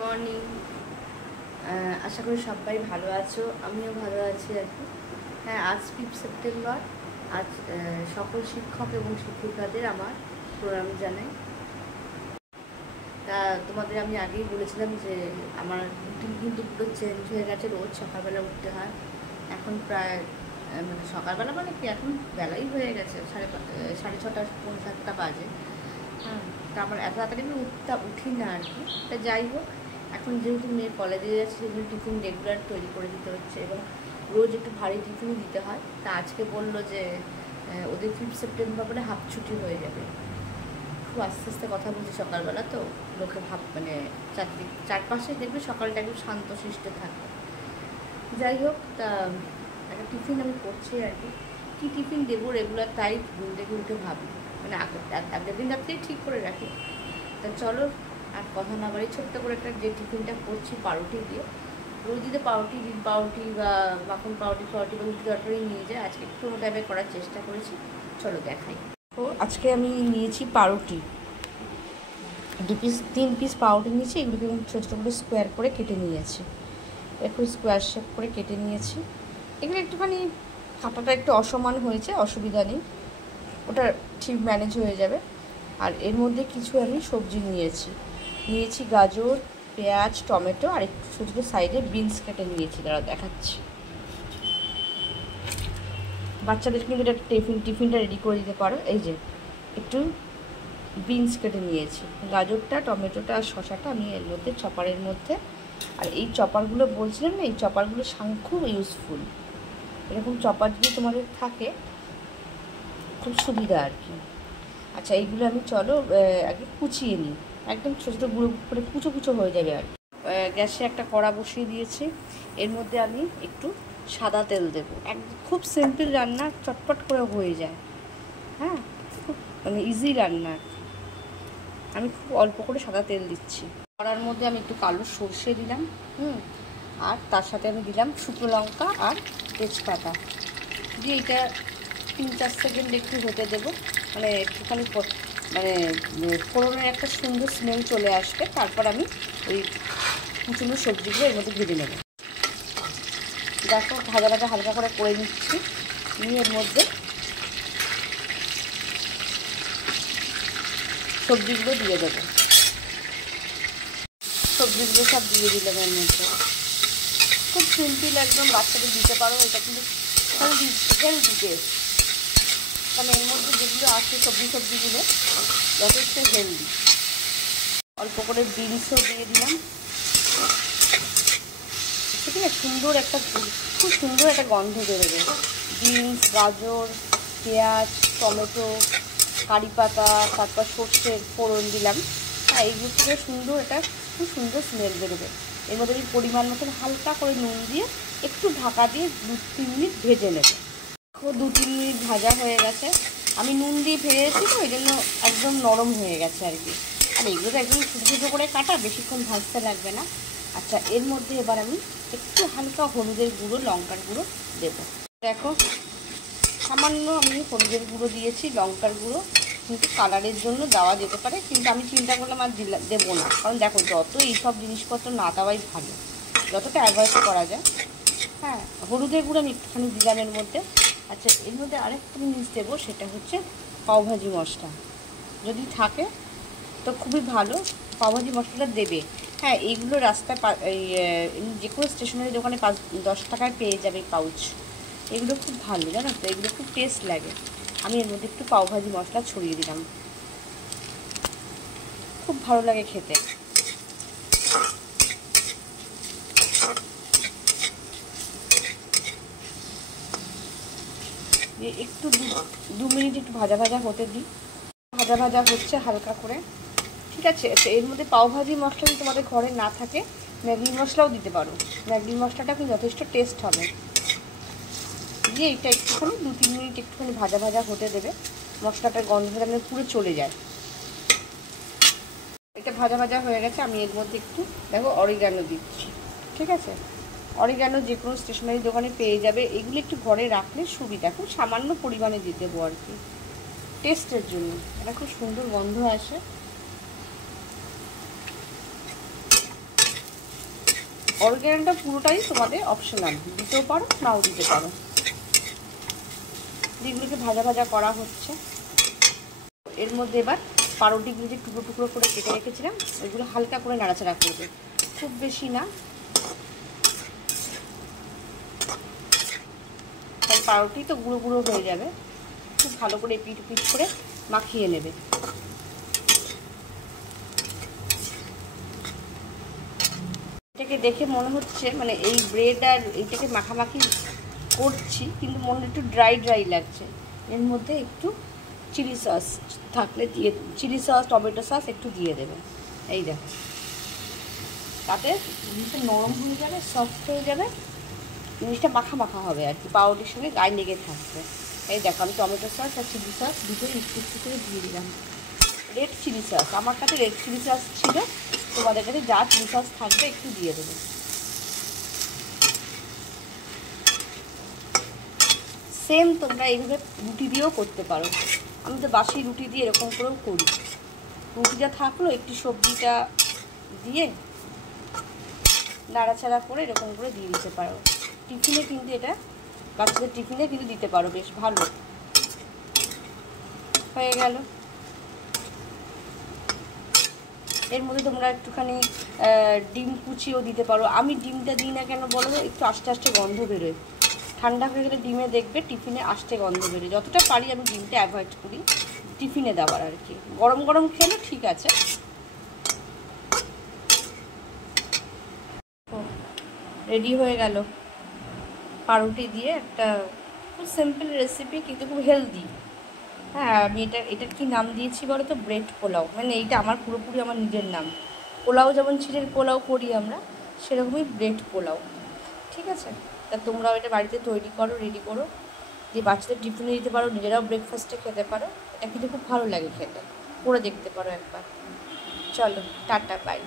Morning. আশা করি সবাই ভালো আছো, আমিও ভালো আছি আর কি। হ্যাঁ, আজ 5 সেপ্টেম্বর। আজ সকল শিক্ষক এবং শিক্ষিকাদের আমার প্রণাম জানাই। তা তোমাদের আমি আগেই বলেছিলাম যে আমার রুটিন কিন্তু পুরো চেঞ্জ হয়ে গেছে। রোজ সকালবেলা উঠতে হয়। এখন প্রায় মানে সকালবেলা মানে কি, এখন বেলাই হয়ে গেছে, 6:30 7:30 বাজে। হ্যাঁ, তা আমার এত তাড়াতাড়ি আমি উঠি না আর কি। তা যাই হোক, এখন যেহেতু মেয়ে কলেজে যাচ্ছে সেজন্য টিফিন রেগুলার তৈরি করে দিতে হচ্ছে এবং রোজ একটু ভারী টিফিনই দিতে হয়। তা আজকে বললো যে ওদের 5 সেপ্টেম্বর বলে হাফ ছুটি হয়ে যাবে। খুব আস্তে আস্তে কথা বলছি সকালবেলা, তো লোকে মানে চারপাশে দেখবে সকালটা একটু শান্ত শিষ্ট থাকে। যাই হোক, তা একটা টিফিন আমি করছি আর কি। কী টিফিন দেবো রেগুলার তাই ঘুম থেকে উঠে ভাবি, মানে আগের দিন রাত্রেই ঠিক করে রাখি। তা চলো আর কথা না বাড়ি, ছোট্ট করে একটা যে টিফিনটা করছি পাউরুটি দিয়ে। রোজ দিতে পাউরুটি, ডিম পাউরুটি বা মাখন পাউরুটি বা তরকারি নিয়ে যায়, আজকে একটু অন্য টাইপের করার চেষ্টা করেছি। চলো দেখাই। তো আজকে আমি নিয়েছি পাউরুটি, 3 পিস পাউরুটি নিয়েছি। এগুলোকে ছোটো ছোটো করে স্কোয়ার করে কেটে নিয়েছি, একটু স্কোয়ার শেপ করে কেটে নিয়েছি। এগুলো একটুখানি কাটাটা একটু অসমান হয়েছে, অসুবিধা নেই, ওটা ঠিক ম্যানেজ হয়ে যাবে। আর এর মধ্যে কিছু আমি সবজি নিয়েছি গাজর, পেঁয়াজ, টমেটো আর একটু ছোটো ছোটো সাইডে বিনস কেটে নিয়েছি। তারা দেখাচ্ছি, বাচ্চাদের কিন্তু এটা টিফিনটা রেডি করে দিতে পারো। এই যে একটু বিনস কেটে নিয়েছি, গাজরটা, টমেটোটা আর শসাটা আমি এর মধ্যে চপারের মধ্যে। আর এই চপারগুলো বলছিলাম না, এই চপারগুলো খুব ইউজফুল। এরকম চপার যদি তোমাদের থাকে খুব সুবিধা আর কি। আচ্ছা, এইগুলো আমি চলো আগে কুচিয়ে নিই, একদম ছোটো ছোটো গুঁড়ো করে কুচো কুচো হয়ে যাবে আর কি। গ্যাসে একটা কড়া বসিয়ে দিয়েছি, এর মধ্যে আমি একটু সাদা তেল দেবো। খুব সিম্পল রান্না, চটপট করে হয়ে যায়। হ্যাঁ, খুব মানে ইজি রান্না। আমি খুব অল্প করে সাদা তেল দিচ্ছি। কড়ার মধ্যে আমি একটু কালো সর্ষে দিলাম, আর তার সাথে আমি দিলাম শুকনো লঙ্কা আর তেজপাতা দিয়ে এটা 3-4 সেকেন্ড একটু হতে দেবো, মানে একটুখানি মানে ফোড়নের একটা সুন্দর স্মেল চলে আসবে। তারপর আমি ওই কুচনো সবজিগুলো এর মধ্যে ভেজে নেব। দেখো, ভাজা ভাজা হালকা করে নিচ্ছি, নিয়ে এর মধ্যে সবজিগুলো দিয়ে দেবো। সবজিগুলো সব দিয়ে দিলাম এর মধ্যে। খুব সিম্পল, একদম বাচ্চাদের দিতে পারো। এটা কিন্তু হেলদি টেস্ট, কারণ এর মধ্যে যেগুলো আছে সবজিগুলো যথেষ্ট হেলদি। অল্প করে বিনসও দিয়ে দিলাম, ঠিক আছে। খুব সুন্দর একটা গন্ধ বেরোবে। বিনস, গাজর, পেঁয়াজ, টমেটো, কারি পাতা, তারপর সর্ষের ফোড়ন দিলাম। হ্যাঁ, এইগুলো থেকে খুব সুন্দর স্মেল বেরোবে। এর মধ্যে আমি পরিমাণ মতন হালকা করে নুন দিয়ে একটু ঢাকা দিয়ে 2-3 মিনিট ভেজে নেব। 2-3 মিনিট ভাজা হয়ে গেছে। আমি নুন দিয়ে ভেজেছি তো ওই জন্য একদম নরম হয়ে গেছে আর কি। আর এইগুলো তো একদম ছোটো ছোটো করে কাটা, বেশিক্ষণ ভাজতে লাগবে না। আচ্ছা, এর মধ্যে এবার আমি একটু হালকা হলুদের গুঁড়ো, লঙ্কার গুঁড়ো দেবো। দেখো, সামান্য আমি হলুদের গুঁড়ো দিয়েছি, লঙ্কার গুঁড়ো কিন্তু কালারের জন্য দেওয়া যেতে পারে, কিন্তু আমি চিন্তা করলাম আর দেবো না। কারণ দেখো, যত এইসব জিনিসপত্র না দেওয়াই ভালো, যতটা অ্যাভয়েড করা যায়। হ্যাঁ, হলুদের গুঁড়ো আমি একটুখানি দিলাম এর মধ্যে। আচ্ছা, এর মধ্যে আরেকটা জিনিস দেবো, সেটা হচ্ছে পাওভাজি মশলা। যদি থাকে তো খুবই ভালো, পাওভাজি মশলাটা দেবে। হ্যাঁ, এইগুলো রাস্তায় যে কোনো স্টেশনারি দোকানে 5-10 টাকায় পেয়ে যাবে পাউচ। এগুলো খুব ভালো, জানো তো, এগুলো খুব টেস্ট লাগে। আমি এর মধ্যে একটু পাওভাজি মশলা ছড়িয়ে দিলাম, খুব ভালো লাগে খেতে। একটু 2 মিনিট একটু ভাজা ভাজা হতে দিই। ভাজা হচ্ছে হালকা করে, ঠিক আছে। এর মধ্যে পাওভাজি মশলা যদি তোমাদের ঘরে না থাকে, ম্যাগি মশলাও দিতে পারো। ম্যাগি মশলাটা কিন্তু যথেষ্ট টেস্ট হবে। দিয়ে এটা একটুখানি 2-3 মিনিট একটুখানি ভাজা ভাজা হতে দেবে, মশলাটার গন্ধটা যেন পুরো চলে যায়। এটা ভাজা ভাজা হয়ে গেছে। আমি এর মধ্যে একটু দেখো অরিগ্যানো দিচ্ছি, ঠিক আছে। অরিগ্যানো যে কোনো স্টেশনারি দোকানে পেয়ে যাবে। এগুলো একটু ঘরে রাখলে সুবিধা, খুব সামান্য পরিমাণে দিয়ে দেবো আর কি, টেস্টের জন্য। এটা খুব সুন্দর গন্ধ আসে। অরিগ্যানোটা পুরোটাই তোমাদের অপশনাল, দিতেও পারো নাও দিতে পারো। এগুলোকে ভাজা ভাজা করা হচ্ছে। এর মধ্যে এবার পাউরুটিগুলো যে টুকরো টুকরো করে কেটে রেখেছিলাম ওইগুলো হালকা করে নাড়াচাড়া করবে, খুব বেশি না। তাই পাউরুটি তো গুঁড়ো গুঁড়ো হয়ে যাবে, খুব ভালো করে পিট পিট করে মাখিয়ে নেবে। এটাকে দেখে মনে হচ্ছে মানে এই ব্রেড আর এইটাকে মাখামাখি করছি, কিন্তু মনে একটু ড্রাই ড্রাই লাগছে। এর মধ্যে একটু চিলি সস থাকলে দিয়ে, চিলি সস টমেটো সস একটু দিয়ে দেবে। এই দেখো, তাতে জিনিসটা নরম হয়ে যাবে, সফট হয়ে যাবে, জিনিসটা মাখা মাখা হবে আর কি, পাউরুটির সঙ্গে গায়ে লেগে থাকবে। এই দেখো আমি টমেটো সস আর চিলি সস দুটোই একটু একটু করে দিয়ে দিলাম। রেড চিলি সস, আমার কাছে রেড চিলি সস ছিল, তোমাদের কাছে যা চিলি সস থাকবে একটু দিয়ে দেবে। সেম তোমরা এইভাবে রুটি দিয়েও করতে পারো। আমি তো বাসি রুটি দিয়ে এরকম করেও করি। রুটিটা থাকলো একটু সবজিটা দিয়ে নাড়াচাড়া করে এরকম করে দিয়ে দিতে পারো। টিফিনে কিন্তু এটা বাচ্চাদের টিফিনে কিন্তু দিতে পারো, বেশ ভালো হয়ে গেল। এর মধ্যে তোমরা একটুখানি ডিম কুচিও দিতে পারো। আমি ডিমটা দিই না কেন বলো, একটু আস্তে আস্তে গন্ধ বেরোয়। ঠান্ডা হয়ে গেলে ডিমে দেখবে টিফিনে আস্তে গন্ধ বেরোয়। যতটা পারি আমি ডিমটা অ্যাভয়েড করি টিফিনে দেওয়ার আর কি। গরম গরম খেলে ঠিক আছে। রেডি হয়ে গেল পাউরুটি দিয়ে একটা খুব সিম্পল রেসিপি, কিন্তু খুব হেলদি। হ্যাঁ, আমি এটার কি নাম দিয়েছি বলো তো, ব্রেড পোলাও। মানে এইটা আমার পুরোপুরি আমার নিজের নাম। পোলাও যেমন চিড়ের পোলাও করি আমরা, সেরকমই ব্রেড পোলাও। ঠিক আছে, তা তোমরাও এটা বাড়িতে তৈরি করো, রেডি করো, দিয়ে বাচ্চাদের টিফিনে দিতে পারো, নিজেরাও ব্রেকফাস্টে খেতে পারো। এটা কিন্তু খুব ভালো লাগে খেতে, করে দেখতে পারো একবার। চলো টাটা, বাই।